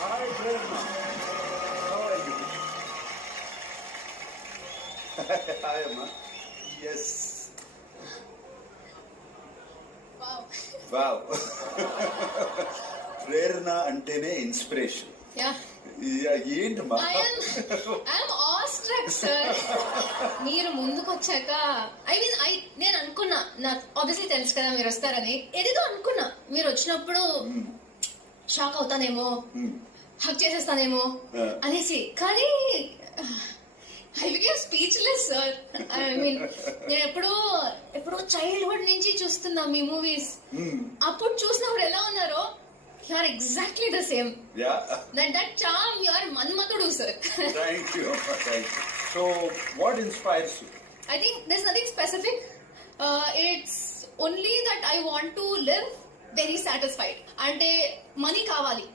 Hi, Prerna. How are you? Hi, Amma. Yes. Wow. Wow. ప్రేరణ అంటేనే inspiration. Yeah. ఏంటమ్మా? I'm awestruck, sir. మీరు ముందుకు వచ్చాక నేను అనుకున్నా, నాకు ఆబ్వియస్లీ తెలుసు కదా మీరు వస్తారని, ఏదేదో అనుకున్నా. మీరు వచ్చినప్పుడు షాక్ అవుతానేమో, హక్ చేసేస్తానేమో అనేసి, కానీ I became speechless sir. I mean నేను ఎప్పుడో చైల్డ్హుడ్ నుంచి చూస్తున్నా మీ మూవీస్. అప్పుడు చూసినప్పుడు ఎలా ఉన్నారో, you are exactly the same. Yeah. That charm, you are Manmadudu, sir. Thank you. Thank you. So, what inspires you? I think there's nothing specific. It's only that I want to live very satisfied. Ante money kavali.